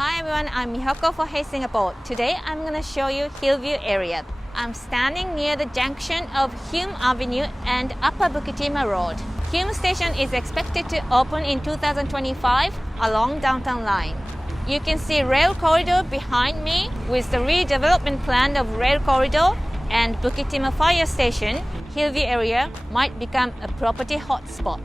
Hi everyone, I'm Mihoko for Hey Singapore. Today I'm going to show you Hillview area. I'm standing near the junction of Hume Avenue and Upper Bukit Timah Road. Hume Station is expected to open in 2025 along downtown line. You can see rail corridor behind me with the redevelopment plan of rail corridor and Bukit Timah Fire Station. Hillview area might become a property hotspot.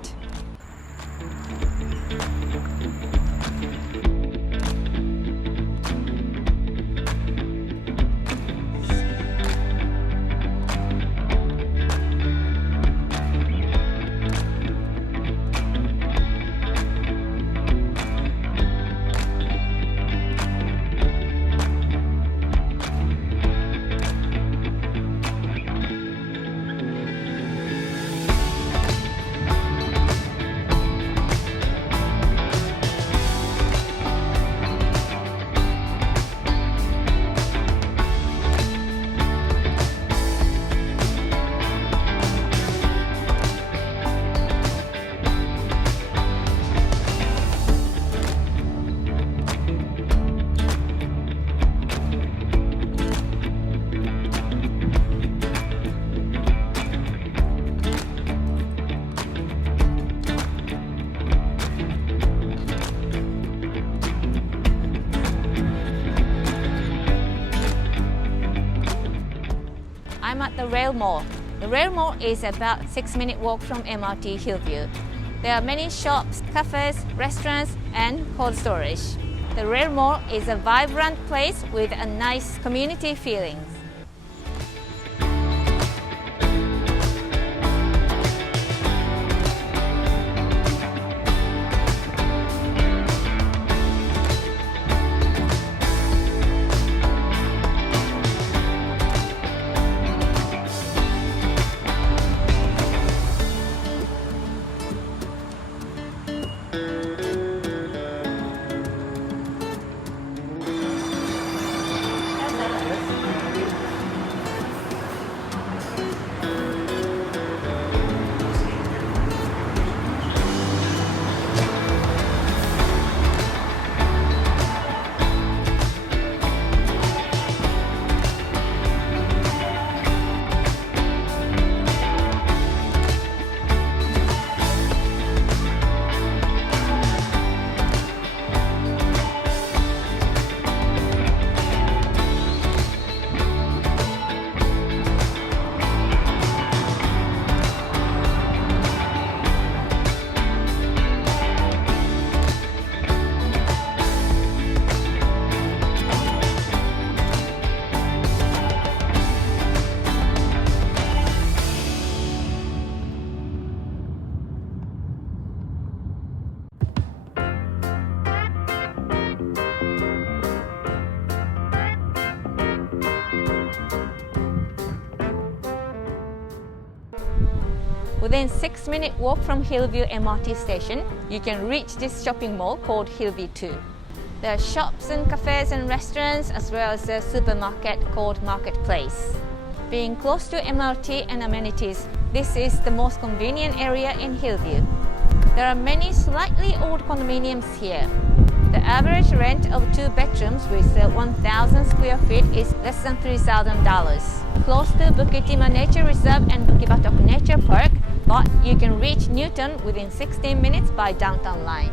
I'm at the Rail Mall. The Rail Mall is about 6-minute walk from MRT Hillview. There are many shops, cafes, restaurants and cold storage. The Rail Mall is a vibrant place with a nice community feeling. Within 6-minute walk from Hillview MRT station, you can reach this shopping mall called Hillview 2. There are shops and cafes and restaurants as well as a supermarket called Marketplace. Being close to MRT and amenities, this is the most convenient area in Hillview. There are many slightly old condominiums here. The average rent of 2 bedrooms with 1,000 square feet is less than $3,000. Close to Bukit Timah Nature Reserve and Batok Nature Park, but you can reach Newton within 16 minutes by downtown line.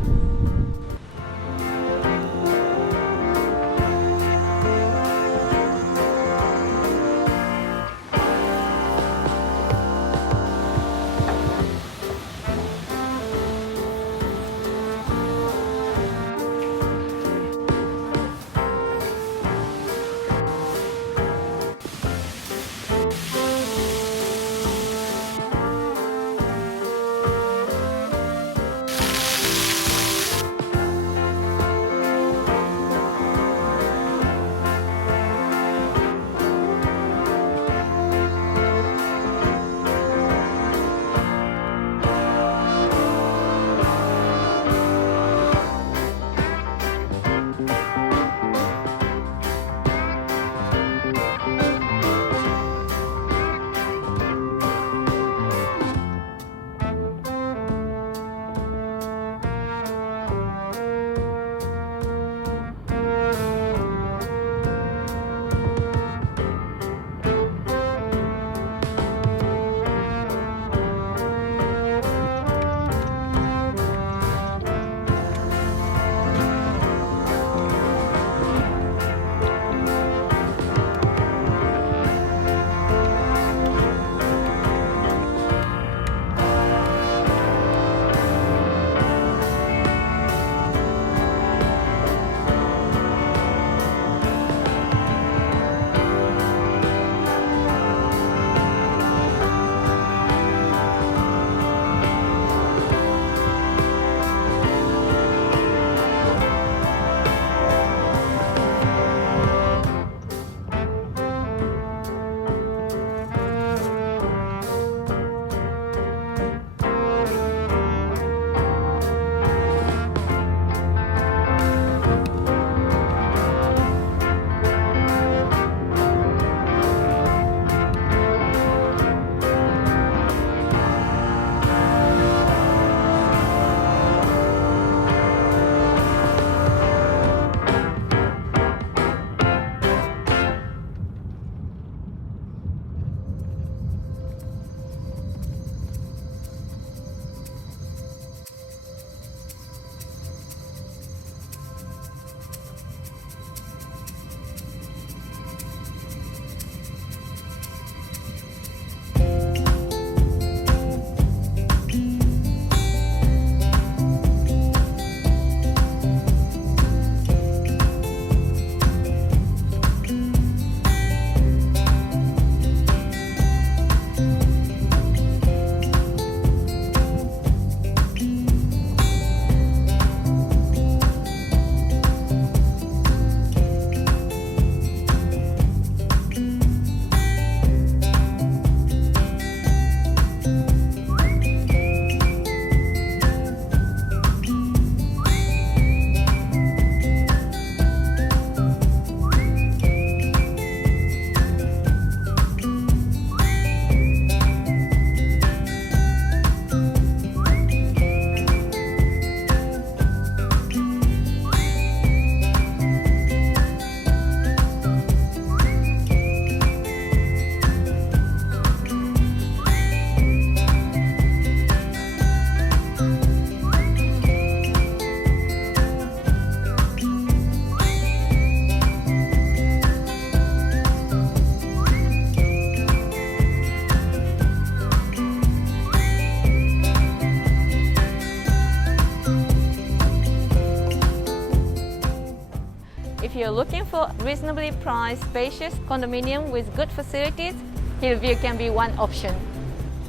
you're looking for reasonably priced, spacious condominium with good facilities, Hillview can be one option.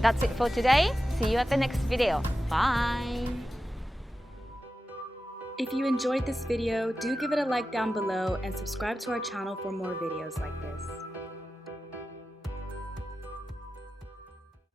That's it for today. See you at the next video. Bye! If you enjoyed this video, do give it a like down below and subscribe to our channel for more videos like this.